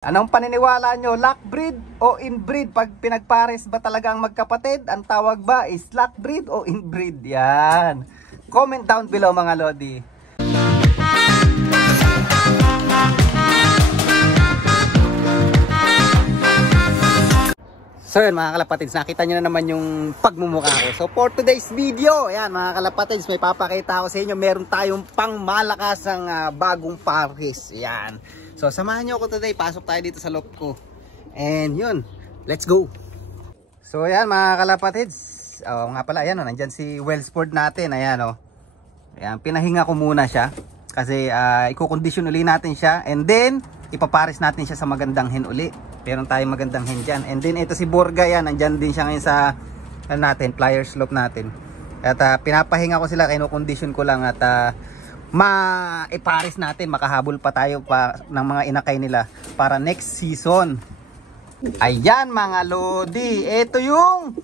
Anong paniniwala nyo? Lockbreed o inbreed? Pag pinagpares ba talaga ang magkapatid? Ang tawag ba is lockbreed o inbreed? Yan. Comment down below mga lodi. So yun mga kalapatids, nakita nyo na naman yung pagmumukha ko. So for today's video, ayan mga kalapatids, may papakita ko sa inyo. Meron tayong pangmalakasang bagong pares. Ayan. So samahan nyo ako today, pasok tayo dito sa loft ko. And yun, let's go. So ayan mga kalapatids, nga pala, ayan o, nandyan si Wellsport natin. Ayan o, ayan, pinahinga ko muna siya. Kasi i-condition uli natin siya. And then, ipapares natin siya sa magandang hen uli. Meron tayong magandang hen dyan. And then ito si Borga, yan, nandyan din siya ngayon sa natin, pliers slope natin. At pinapahinga ko sila, kino-condition ko lang at ipares natin, makahabol pa tayo ng mga inakay nila para next season. Ayan mga lodi, ito yung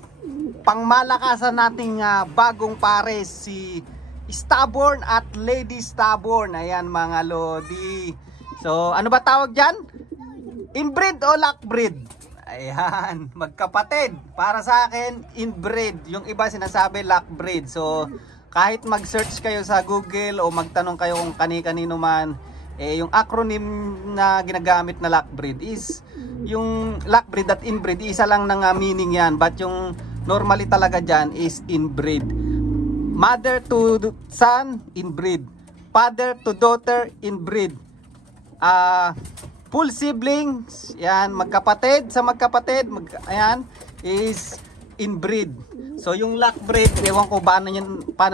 pangmalakasan nating bagong pares, si Stubborn at Lady Stubborn. Ayan mga lodi. So ano ba tawag dyan? Inbreed o lockbreed? Ayan, magkapatid. Para sa akin, inbreed. Yung iba sinasabi lockbreed. So kahit mag-search kayo sa Google o magtanong kayo kung kani-kanino man, yung acronym na ginagamit na lockbreed is yung lockbreed at inbreed, isa lang ng meaning yan. But yung normally talaga dyan is inbreed. Mother to son, inbreed. Father to daughter, inbreed. Full siblings, yan, magkapatid sa magkapatid, ayan, is inbreed. So yung lockbreed, ewan ko paano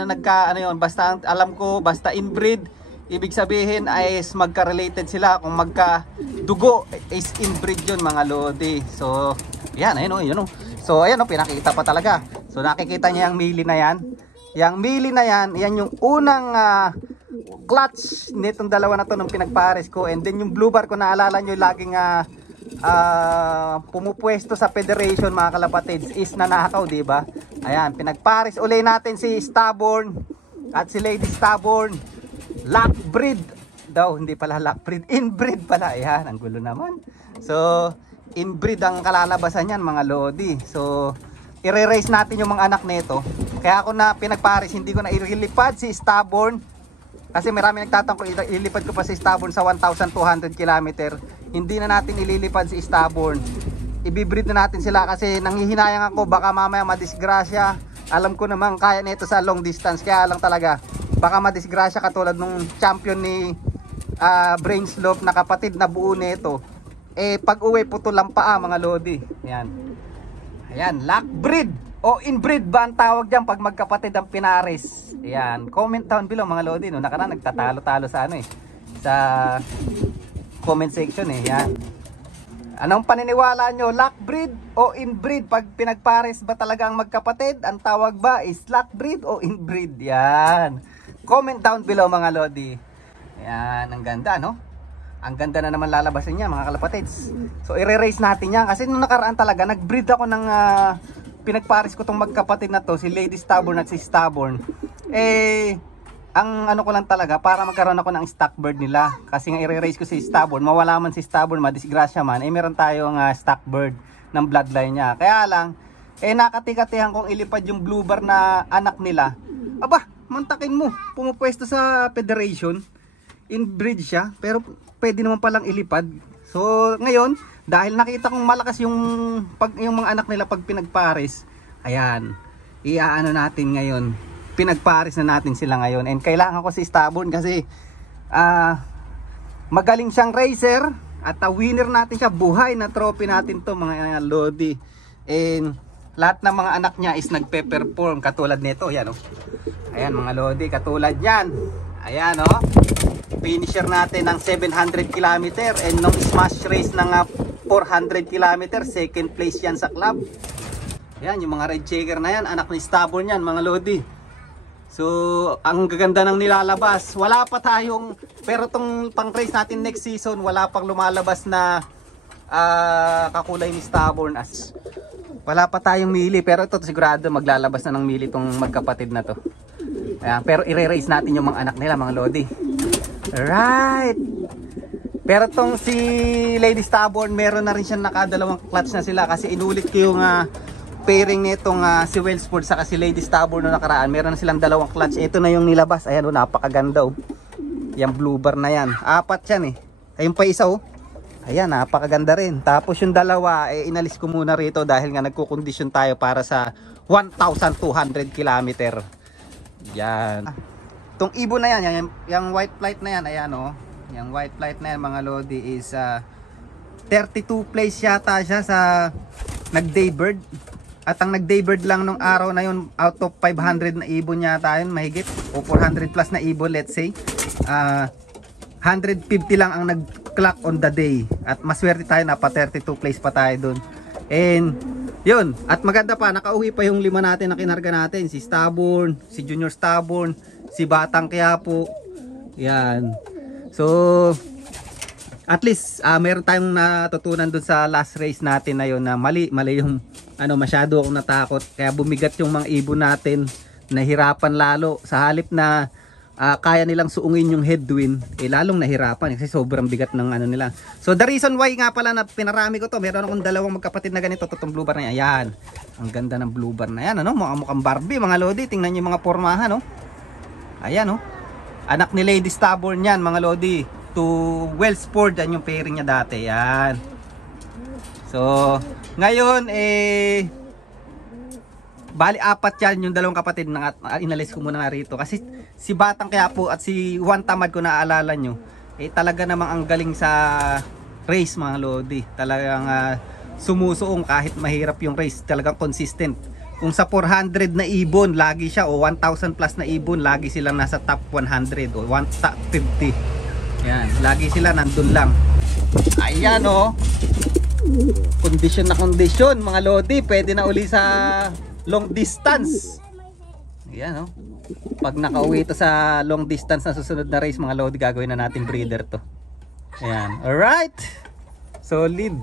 nagka, ano yun, basta alam ko, basta inbreed, ibig sabihin ay magka-related sila. Kung magka-dugo, is inbreed yun mga lodi. So, yan, ayun o, yun o. So, ayan o, pinakita pa talaga. So, nakikita niya yung mili na yan. Yung mili na yan, yan yung unang clutch nitong dalawa na to nung pinagpares ko. And then yung blue bar ko, naalala nyo, laging pumupwesto sa federation mga kalapatids, is nanakaw, diba? Ayan, pinagpares uli natin si Stubborn at si Lady Stubborn. Lockbreed daw, hindi pala lockbreed, inbreed pala. Ayan, ang gulo naman. So inbreed ang kalalabasan yan mga lodi. So i-raise natin yung mga anak nito. Kaya ako na pinagpares, hindi ko na ililipad si Stubborn kasi marami nagtatanong, ililipad ko pa si Stubborn sa 1,200 km. Hindi na natin ililipad si Stubborn. Ibibreed na natin sila kasi nanghihinayang ako, baka mamaya madisgrasya. Alam ko naman kaya nito sa long distance, kaya lang talaga baka madisgrasya katulad nung champion ni Brainslope na kapatid na buo nito. Pag uwi putol ang paa mga lodi. Ayan. Ayan, lockbreed o inbreed ba ang tawag dyan pag magkapatid ang pinares? Ayan, comment down below mga lodi. No, nakaraan nagtatalo-talo sa sa comment section Ayan. Anong paniniwala nyo? Lockbreed o inbreed? Pag pinagpares ba talaga ang magkapatid? Ang tawag ba is lockbreed o inbreed? Yan. Comment down below mga lodi. Yan, ang ganda no? Ang ganda na naman lalabasin niya mga kalapatids. So i-raise natin yan. Kasi nung nakaraan talaga, nag-breed ako ng pinagpares ko tong magkapatid na to, si Lady Stubborn at si Stubborn. Ang ano ko lang talaga, para magkaroon ako ng stock bird nila. Kasi nga i-raise ko si Stubborn, mawala man si Stubborn, madisgrasya man, meron tayong stock bird ng bloodline niya. Kaya lang, nakati-katihan kong ilipad yung blue bar na anak nila. Aba, mantakin mo, pumupwesto sa federation, inbreed siya, pero pwede naman palang ilipad. So ngayon, dahil nakita kong malakas yung mga anak nila pag pinagpares, ayan, iaano natin ngayon, pinagpares na natin sila ngayon. And kailangan ko si Stubborn kasi magaling siyang racer at winner natin siya, buhay na trophy natin to mga lodi. And lahat ng mga anak niya is nagpe-perform katulad nito. Ayan ayan mga lodi, katulad yan. Ayan finisher natin ng 700 km and nung smash race ng 400 km, second place yan sa club. Ayan, yung mga red checker na yan, anak ni Stubborn yan mga lodi. So ang gaganda ng nilalabas. Wala pa tayong, pero tong pang race natin next season, wala pang lumalabas na kakulay ni Stubborn. Wala pa tayong mili, pero ito sigurado maglalabas na ng mili tong magkapatid na to. Ayan, pero i-raise natin yung mga anak nila mga lodi. Right. Pero tong si Lady Stubborn, meron na rin siya nakadalawang clutch na sila kasi inulit ko yung pairing nitong si Wellsport saka si Lady Stubborn no nakaraan. Meron na silang dalawang clutch. Ito na yung nilabas. Ayan oh, napakaganda oh. Yung blue bar na yan. Apat yan eh. Ayun pa isa oh. Ayan, napakaganda rin. Tapos yung dalawa, inalis ko muna rito dahil nga nagkukondisyon tayo para sa 1,200 km. Yan. Itong ibon na yan, yung white flight na yan, ayan oh. Yung white flight na yan mga lodi is 32 place yata siya sa nag-daybird. At ang nag-daybird lang nung araw na yun, out of 500 na ibon yata yun, mahigit. O 400 plus na ibon, let's say. 150 lang ang nag-clock on the day. At maswerte tayo na pa 32 place pa tayo dun. And yun, at maganda pa, nakauwi pa yung 5 natin na kinarga natin. Si Stubborn, si Junior Stubborn, si Batang Quiapo. Yan. So at least meron tayong natutunan dun sa last race natin na yun na mali yung masyado akong natakot. Kaya bumigat yung mga ibon natin, nahirapan lalo. Sa halip na kaya nilang suungin yung headwind, lalong nahirapan kasi sobrang bigat ng nila. So the reason why nga pala na pinarami ko to, meron akong dalawang magkapatid na ganito, totong blue bar na yan. Ayan, ang ganda ng blue bar na yan, mukhang Barbie mga lodi. Tingnan nyo yung mga pormahan, ayan anak ni Lady Stubborn yan mga lodi, to Wellsport, yan yung pairing niya dati. Yan. So ngayon bali apat yan yung dalawang kapatid na inalis ko muna nga rito kasi si Batang Quiapo at si Juan Tamad ko naaalala nyo, talaga namang ang galing sa race mga lodi. Talagang sumusuong kahit mahirap yung race, talagang consistent. Kung sa 400 na ibon lagi siya, o 1,000 plus na ibon lagi silang nasa top 100 o top 50. Yan, lagi sila nandun lang. Ayan kondisyon na kondisyon mga lodi, pwede na uli sa long distance. Ayan pag nakauwi ito sa long distance na susunod na race mga lodi, gagawin na natin breeder to. Ayan, alright, solid.